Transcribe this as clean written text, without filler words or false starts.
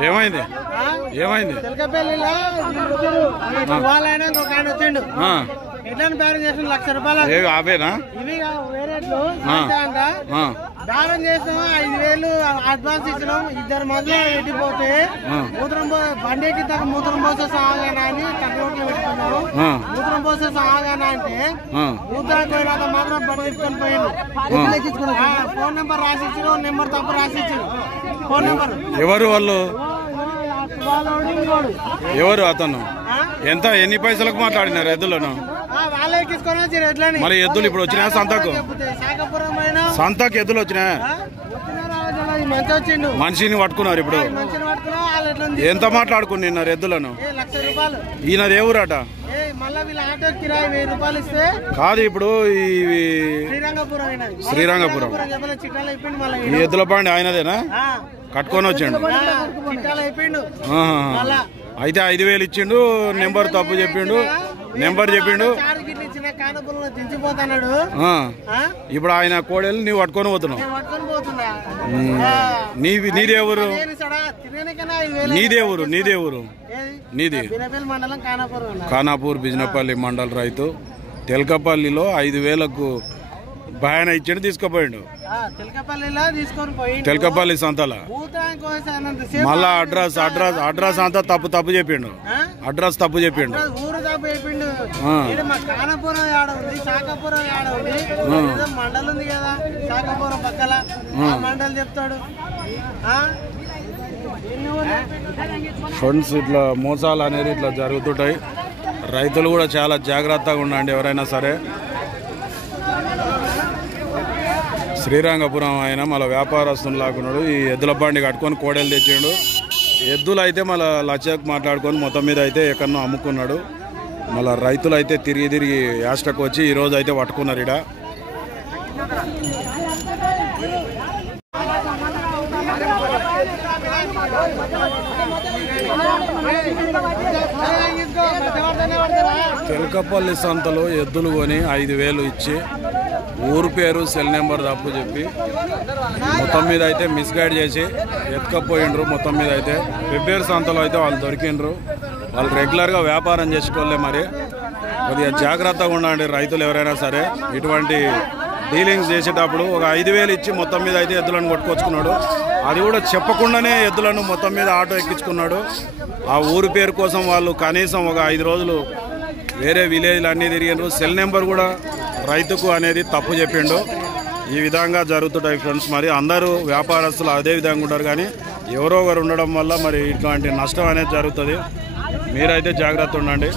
ఏమైంది తెలకపల్లిలో వాళ్ళైనా ఇంకొక ఆయన వచ్చిండు ఎట్లా బేరం చేసిన ₹1,00,000 అవేనా ఇవి వేరేట్లు బేరం చేసినాము 5,000 అడ్వాన్స్ ఇచ్చినాం ఇద్దరు మధ్యలో పెట్టిపోతే మూత్రం బండి ఎక్కిద్దాక మూత్రం పోసే సాగానా అని కట్టోట్లు పెట్టుకున్నాము మూత్రం పోసే సాగానా అంటే మూత్రానికి పోయినాక మాత్రం బండి ఎత్తుకొని పోయిండు ఫోన్ నెంబర్ రాసిచ్చిన నెంబర్ తప్పు రాసిచ్చిండు ఫోన్ నెంబర్ ఎవరు వాళ్ళు ఎవరు అతను ఎంత ఎన్ని పైసలకు మాట్లాడినారు ఎద్దులను మరి ఎద్దులు ఇప్పుడు వచ్చినా సంతకు ఎద్దులు వచ్చినా మనిషిని పట్టుకున్నారు ఇప్పుడు ఎంత మాట్లాడుకున్నారు ఎద్దులను ఈయన దేవురట కాదు ఇప్పుడు శ్రీరంగపురం ఈ ఎద్దుల బండి ఆయనదేనా కట్టుకొని వచ్చాడు అయితే 5,000 ఇచ్చిండు నెంబర్ తప్పు చెప్పిండు ఇప్పుడు ఆయన కోడలు నీవు పట్టుకొని పోతున్నావు నీది ఖానాపూర్ బిజినపల్లి మండల రైతు తెలకపల్లిలో 5,000కు బాయన ఇచ్చిండు తీసుకుపోయిండు తెలకపల్లి సంతల మళ్ళా అడ్రస్ అంతా తప్పు చెప్పిండు ఫ్రెండ్స్ ఇట్లా మోసాలు అనేది ఇట్లా జరుగుతుంటాయి రైతులు కూడా చాలా జాగ్రత్తగా ఉండండి ఎవరైనా సరే శ్రీరంగపురం ఆయన మళ్ళీ వ్యాపారస్తులు లాక్కున్నాడు ఈ ఎద్దుల బండి కట్టుకొని కోడలు తెచ్చిండు ఎద్దులు అయితే మళ్ళీ లచ్చకు మాట్లాడుకొని మొత్తం మీద అయితే ఎక్కడనో అమ్ముకున్నాడు మళ్ళీ రైతులు అయితే తిరిగి యాస్టకు వచ్చి ఈరోజు అయితే పట్టుకున్నారు ఇడ తెలకపల్లి సంతలో ఎద్దులు కొని 5,000 ఇచ్చి ఊరు పేరు సెల్ నెంబర్ తప్పు చెప్పి మొత్తం మీద అయితే మిస్గైడ్ చేసి ఎత్తుకపోయిండ్రు మొత్తం మీద అయితే పెబ్బేరు సంతలో అయితే వాళ్ళు దొరికిండ్రు వాళ్ళు రెగ్యులర్గా వ్యాపారం చేసుకోలే మరి కొద్దిగా జాగ్రత్తగా ఉండండి రైతులు ఎవరైనా సరే ఇటువంటి డీలింగ్స్ చేసేటప్పుడు ఒక 5,000 ఇచ్చి మొత్తం మీద అయితే ఎద్దులను కొట్టుకొచ్చుకున్నాడు అది కూడా చెప్పకుండానే ఎద్దులను మొత్తం మీద ఆటో ఎక్కించుకున్నాడు ఆ ఊరు పేరు కోసం వాళ్ళు కనీసం ఒక 5 రోజులు వేరే విలేజ్లు అన్నీ తిరిగినారు సెల్ నెంబర్ కూడా రైతుకు అనేది తప్పు చెప్పిండు ఈ విధంగా జరుగుతుంటాయి ఫ్రెండ్స్ మరి అందరూ వ్యాపారస్తులు అదే విధంగా ఉంటారు కానీ ఎవరో ఒకరు ఉండడం వల్ల మరి ఇట్లాంటి నష్టం అనేది జరుగుతుంది మీరైతే జాగ్రత్త ఉండండి